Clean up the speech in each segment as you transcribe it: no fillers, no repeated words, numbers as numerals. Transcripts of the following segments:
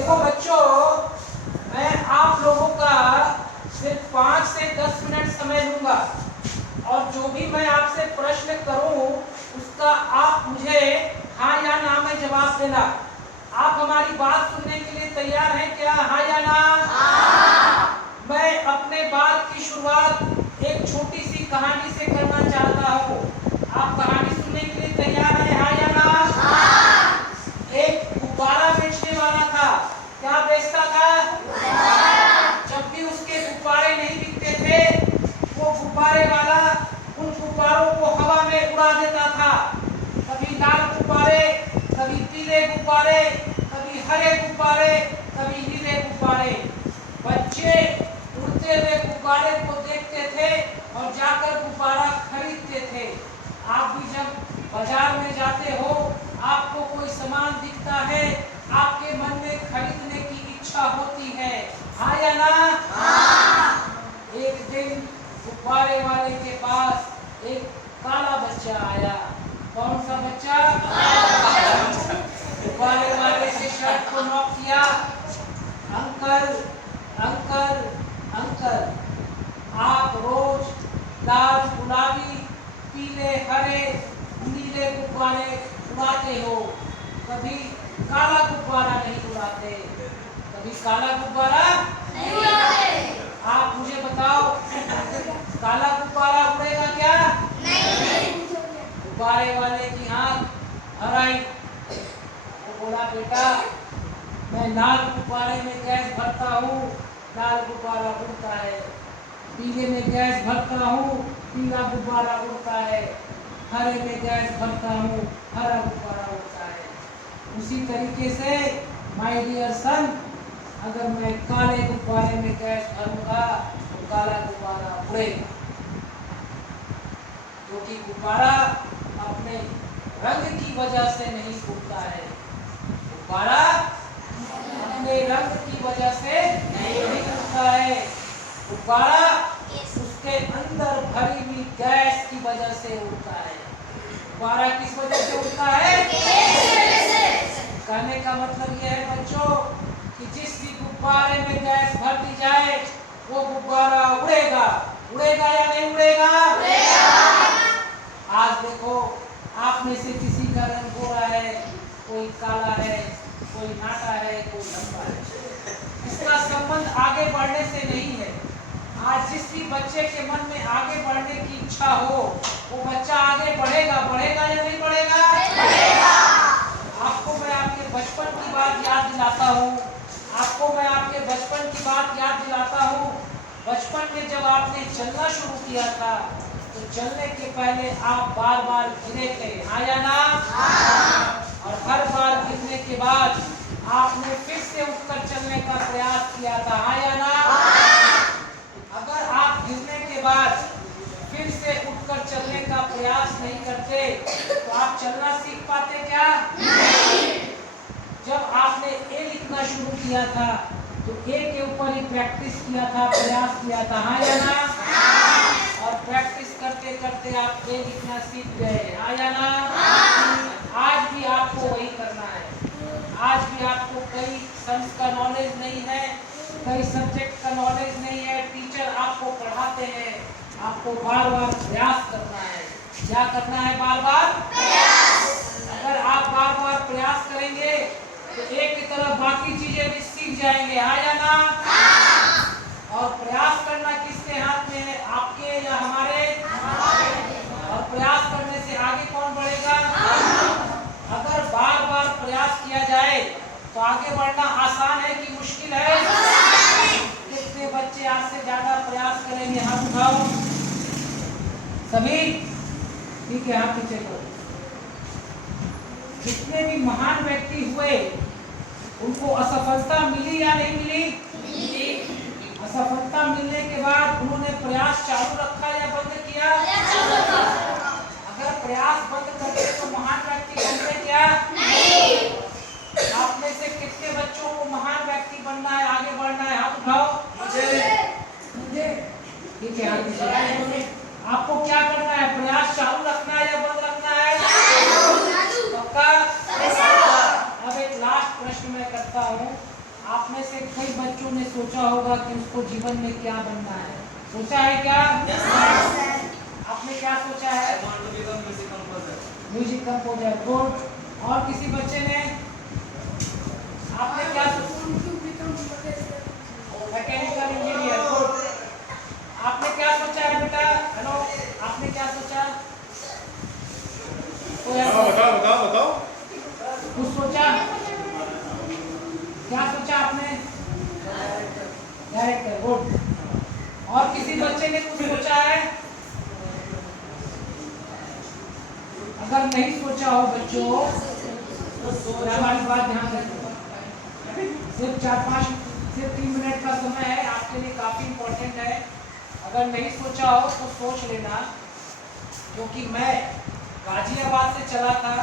देखो बच्चों, मैं आप लोगों का सिर्फ 5 से 10 मिनट समय लूंगा और जो भी मैं आपसे प्रश्न करूं उसका आप मुझे हाँ या ना में जवाब देना। आप हमारी बात सुनने के लिए तैयार हैं क्या? हाँ या ना? हाँ। मैं अपने बात की शुरुआत एक छोटी सी कहानी से करना चाहता हूँ। आप कहानी सुनने के लिए तैयार हैं? हाँ या ना? हाँ। एक गुब्बारा बेचने वाला था। क्या बेचता था? जब भी उसके गुब्बारे नहीं बिकते थे, वो गुब्बारे वाला उन गुब्बारों को हवा में उड़ा देता था। कभी लाल गुब्बारे, कभी पीले गुब्बारे, कभी हरे गुब्बारे, कभी नीले गुब्बारे। बच्चे उड़ते हुए गुब्बारे को देखते थे और जाकर गुब्बारा खरीदते थे। आप भी जब बाजार में जाते हो, आपको कोई सामान दिखता है, आपके मन में खरीदने की इच्छा होती है, हाँ या ना? हाँ। एक दिन गुब्बारे वाले के पास एक काला बच्चा आया। कौन सा बच्चा? गुब्बारे वाले के शर्ट को नॉक किया। अंकल अंकल अंकल, आप रोज लाल गुलाबी पीले हरे नीले गुब्बारे उड़ाते हो, कभी काला गुब्बारा नहीं उड़ाते, कभी काला गुब्बारा नहीं उड़ाते। आप मुझे बताओ, काला गुब्बारा उड़ेगा क्या? नहीं। गुब्बारे वाले की आंख भर आई। वो बोला, बेटा मैं लाल गुब्बारे में गैस भरता हूँ, लाल गुब्बारा उड़ता है। पीले में गैस भरता हूँ, पीला गुब्बारा उड़ता है। हरे में गैस भरता हूँ, हरा गुब्बारा उड़ता है। उसी तरीके से माय डियर सन, अगर मैं काले गुब्बारे में गैस भरूंगा तो काला गुब्बारा उड़ेगा, क्योंकि गुब्बारा अपने रंग की वजह से नहीं उड़ता है। गुब्बारा अपने रंग की वजह से नहीं उड़ता है। गुब्बारा उसके अंदर भरी हुई गैस की वजह से उड़ता है। गुब्बारा किस वजह से उड़ता है? कहने का मतलब यह है बच्चों कि जिस भी गुब्बारे में गैस भर दी जाए वो गुब्बारा उड़ेगा। उड़ेगा या नहीं उड़ेगा? आज देखो, आप में से किसी का रंग गोरा है, कोई काला है, कोई नाटा है, कोई लंबा है। इसका संबंध आगे बढ़ने से नहीं है। आज जिस भी बच्चे के मन में आगे बढ़ने की इच्छा हो, वो बच्चा आगे बढ़ेगा। बढ़ेगा या नहीं बढ़ेगा? बढ़ेगा। आपको मैं आपके बचपन की बात याद दिलाता हूँ। आपको मैं आपके बचपन की बात याद दिलाता हूँ। बचपन में जब आपने चलना शुरू किया था, तो चलने के पहले आप बार बार गिरे थे, हाँ या ना? और हर बार गिरने के बाद आपने फिर से उठकर चलने का प्रयास किया था, हाँ या ना? अगर आप गिरने के बाद फिर से उठकर चलने का प्रयास नहीं करते तो आप चलना सीख पाते क्या? नहीं। जब आपने ए लिखना शुरू किया था तो ए के ऊपर ही प्रैक्टिस किया था, प्रयास किया था, हाँ या ना? और प्रैक्टिस करते करते आप ए लिखना सीख गए, हाँ या ना? आज भी आपको वही करना है। आज भी आपको कई साइंस का नॉलेज नहीं है, कई सब्जेक्ट का नॉलेज नहीं है। टीचर आपको पढ़ाते हैं, आपको बार बार प्रयास करना है। क्या करना है? बार बार प्रयास। अगर आप बार बार प्रयास करेंगे तो एक की तरह बाकी चीजें भी सीख जाएंगे, हाँ या ना? और प्रयास करना किसके हाथ में है? आपके या हमारे? और प्रयास करने से आगे कौन बढ़ेगा? अगर बार बार प्रयास किया जाए तो आगे बढ़ना आसान है कि मुश्किल है? कितने बच्चे आज से ज्यादा प्रयास करेंगे? हाथ उठाओ सभी। ठीक है, हाथ नीचे करो। जितने भी महान व्यक्ति हुए उनको असफलता मिली या नहीं मिली? असफलता मिलने के बाद उन्होंने प्रयास चालू रखा या बंद किया? अगर प्रयास बंद करते तो महान व्यक्ति बनते क्या? नहीं। आप में से कितने बच्चों को महान व्यक्ति बनना है, आगे बढ़ना है? हाथ उठाओ। मुझे ठीक है, हाथ नीचे। आपको क्या करना है? प्रयास चालू रखना है या बंद रखना है? पक्का? अब एक लास्ट प्रश्न मैं करता हूँ। आप में से कई बच्चों ने सोचा होगा कि उसको जीवन में क्या बनना है। सोचा है क्या? आपने क्या सोचा है? Music composer. गुड। और किसी बच्चे ने? आपने क्या मैकेनिकल इंजीनियर। गुड। आपने क्या सोचा है बेटा? हेलो, आपने क्या सोचा? बताओ। कुछ सोचा? क्या सोचा आपने? डायरेक्टर। गुड। और किसी बच्चे ने कुछ सोचा है? अगर नहीं सोचा हो बच्चों तो हमारी बात ध्यान रखो। सिर्फ 3 मिनट का समय है, आपके लिए काफी इम्पोर्टेंट है। अगर नहीं सोचा हो तो सोच लेना, क्योंकि मैं गाजियाबाद से चला था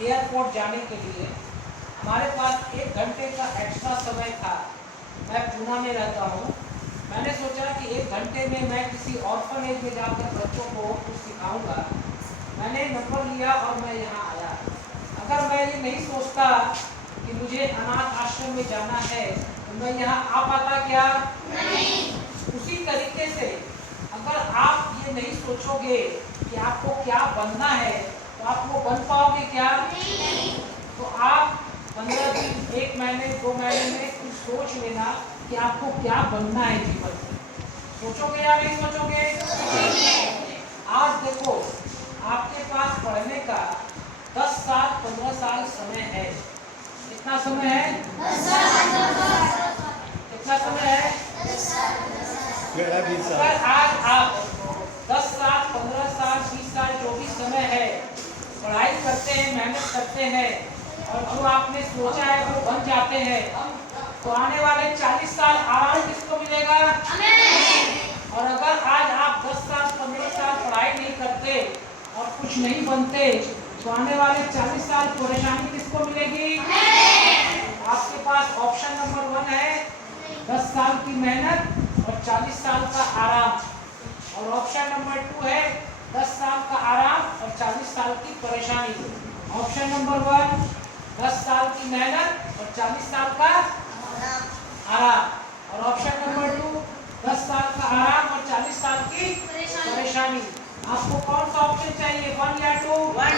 एयरपोर्ट जाने के लिए। हमारे पास 1 घंटे का एक्स्ट्रा समय था। मैं पूना में रहता हूँ। मैंने सोचा कि 1 घंटे में मैं किसी ऑर्फनेज में जाकर बच्चों को कुछ सिखाऊंगा। मैंने नंबर लिया और मैं यहाँ आया। अगर मैं ये नहीं सोचता कि मुझे अनाथ आश्रम में जाना है तो मैं यहाँ आ पाता क्या? नहीं। उसी तरीके से अगर आप ये नहीं सोचोगे कि आपको क्या बनना है तो आप वो बन पाओगे क्या? नहीं। तो आप 15 दिन, 1 महीने, 2 महीने में कुछ सोच लेना कि आपको क्या बनना है जीवन में। सोचोगे या नहीं सोचोगे? आज देखो, आपके पास पढ़ने का 10 साल 15 साल समय है। कितना समय है? 10 साल। कितना समय है? 10 साल। अगर आज आप 10 साल 15 साल 20 साल जो भी समय है पढ़ाई करते हैं, मेहनत करते हैं और जो आपने सोचा है वो बन जाते हैं, तो आने वाले 40 साल आराम किसको मिलेगा? और अगर आज आप 10 साल 15 साल पढ़ाई नहीं करते और कुछ नहीं बनते तो आने वाले 40 साल परेशानी किसको मिलेगी? आपके पास ऑप्शन नंबर 1 है 10 साल की मेहनत और 40 साल का आराम, और ऑप्शन नंबर 2 है 10 साल का आराम और 40 साल की परेशानी। ऑप्शन नंबर 1 10 साल की मेहनत और 40 साल का आराम, और ऑप्शन नंबर 2 10 साल का आराम और 40 साल की परेशानी। आपको कौन सा ऑप्शन चाहिए, 1 या 2? 1।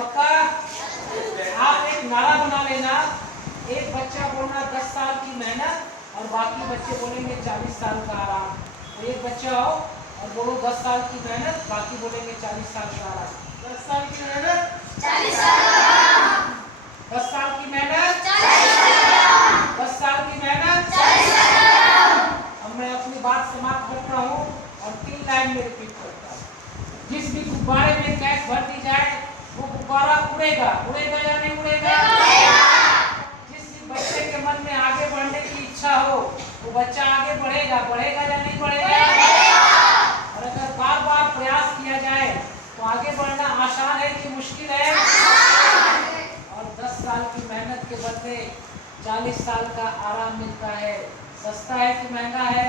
पक्का? आप एक नारा बना लेना, एक बच्चा बोलना 10 साल की मेहनत और बाकी बच्चे बोलेंगे 40 साल का आराम। तो एक बच्चा आओ और बोलो 10 साल की मेहनत, बाकी बोलेंगे 40 साल का आराम। 10 साल की मेहनत, 40 साल का आराम। 10 साल की मेहनत, 40 साल का आराम। 10 साल की मेहनत, 40 साल का आराम। अब मैं अपनी बात समाप्त करता हूँ और 3 लाइन में रिपीट करता हूँ। जिस भी गुब्बारे में गैस भर दी जाए वो गुब्बारा उड़ेगा। उड़ेगा या नहीं उड़ेगा? जिस बच्चे के मन में आगे बढ़ने की इच्छा हो वो बच्चा आगे बढ़ेगा। बढ़ेगा या नहीं बढ़ेगा? और अगर बार बार प्रयास किया जाए तो आगे बढ़ना आसान है कि मुश्किल है? और 10 साल की मेहनत के बदले 40 साल का आराम मिलता है। सस्ता है कि महंगा है?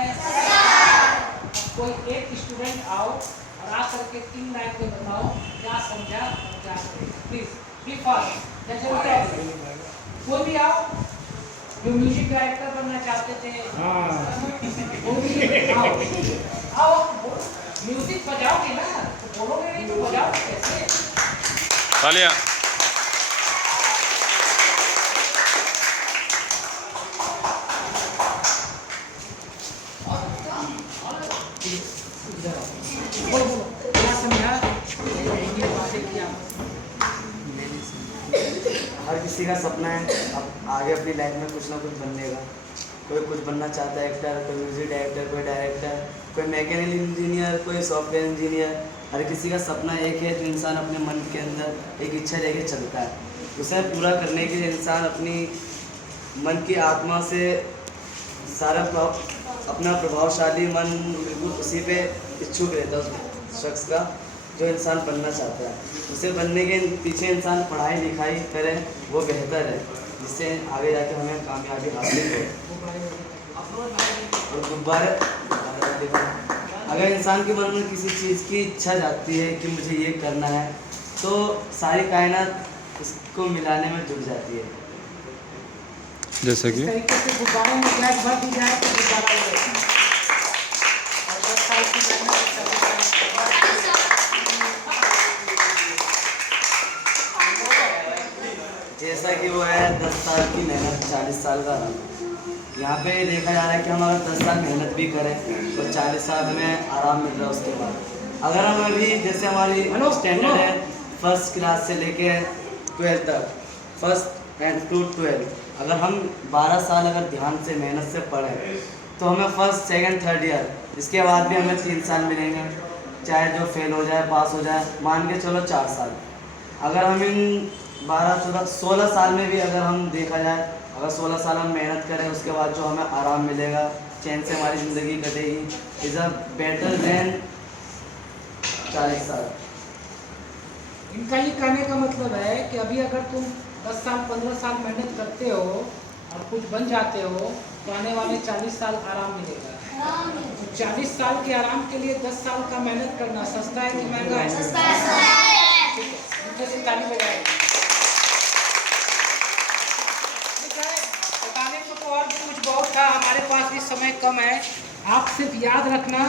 कोई एक स्टूडेंट आओ और आ करके 3 लाइन में बताओ क्या समझा और क्या करेगा। Please be fast. कोई भी आओ जो म्यूजिक डायरेक्टर बनना चाहते थे। आओ म्यूजिक बजाओगे ना तो बोलोगे नहीं तो बजाओगे कैसे? तालियां। क्या समझा? हर किसी का सपना है अब आगे अपनी लाइफ में कुछ ना कुछ बनने का। कोई कुछ बनना चाहता है, एक्टर, कोई म्यूजिक डायरेक्टर, कोई डायरेक्टर, कोई मैकेनिकल इंजीनियर, कोई सॉफ्टवेयर इंजीनियर। हर किसी का सपना एक है जो इंसान अपने मन के अंदर एक इच्छा लेके चलता है। उसे पूरा करने के लिए इंसान अपनी मन की आत्मा से सारा अपना प्रभावशाली मन बिल्कुल उसी पे इच्छुक रहता है उस शख्स का जो इंसान बनना चाहता है। उसे बनने के पीछे इंसान पढ़ाई लिखाई करे वो बेहतर है, जिससे आगे जाके हमें कामयाबी हासिल हो। और गुब्बारे, अगर इंसान के मन में किसी चीज़ की इच्छा जाती है कि मुझे ये करना है तो सारी कायनात उसको मिलाने में जुट जाती है। जैसे कि इस तरीके से गुब्बारे में गैस भर दी जाए तो गुब्बारा उड़ेगा। और 10 साल की मेहनत 40 साल के बाद जैसा कि वो है 10 साल की मेहनत 40 साल का आराम। यहाँ पे देखा जा रहा है कि हम अगर 10 साल मेहनत भी करें तो 40 साल हमें आराम मिल रहा है उसके बाद। अगर हम अभी जैसे हमारी स्टैंडर्ड है फर्स्ट क्लास से लेके 12 तक, फर्स्ट एंड टू 12, अगर हम 12 साल अगर ध्यान से मेहनत से पढ़ें तो हमें फर्स्ट सेकंड थर्ड ईयर इसके बाद भी हमें 3 साल मिलेंगे, चाहे जो फेल हो जाए पास हो जाए, मान के चलो 4 साल। अगर हम इन 12 14 16 साल में भी अगर हम देखा जाए, अगर 16 साल हम मेहनत करें उसके बाद जो हमें आराम मिलेगा, चैन से हमारी ज़िंदगी कटेगी, इज़ अ बेटर देन 40 साल। इनका ये कहने का मतलब है कि अभी अगर तुम 10 साल 15 साल मेहनत करते हो और कुछ बन जाते हो तो आने वाले 40 साल आराम मिलेगा। तो 40 साल के आराम के लिए 10 साल का मेहनत करना सस्ता है कि महंगा है? सस्ता है। ठीक है, मुझे से ताली बजाएं। बताने को तो और भी कुछ बहुत था, हमारे पास भी समय कम है। आप सिर्फ याद रखना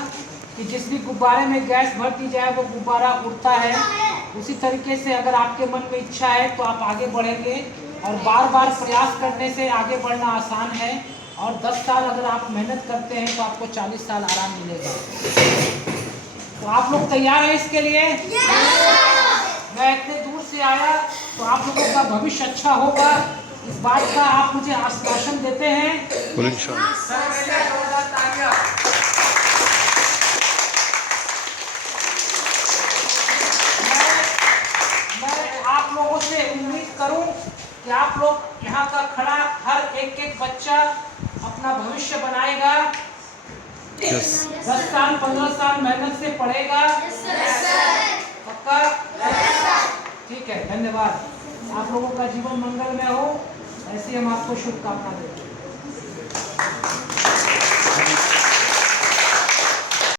कि जिस भी गुब्बारे में गैस भर दी जाए वो गुब्बारा उड़ता है। उसी तरीके से अगर आपके मन में इच्छा है तो आप आगे बढ़ेंगे और बार बार प्रयास करने से आगे बढ़ना आसान है। और 10 साल अगर आप मेहनत करते हैं तो आपको 40 साल आराम मिलेगा। तो आप लोग तैयार हैं इसके लिए? मैं इतने दूर से आया तो आप लोगों का भविष्य अच्छा होगा, इस बात का आप मुझे आश्वासन देते हैं? मैं आप लोगों से उम्मीद करूं कि आप लोग यहाँ का खड़ा हर एक बच्चा अपना भविष्य बनाएगा। 10 साल 15 साल मेहनत से पढ़ेगा। पक्का? ठीक है, धन्यवाद। आप लोगों का जीवन मंगलमय हो, ऐसी हम आपको शुभकामना देते हैं।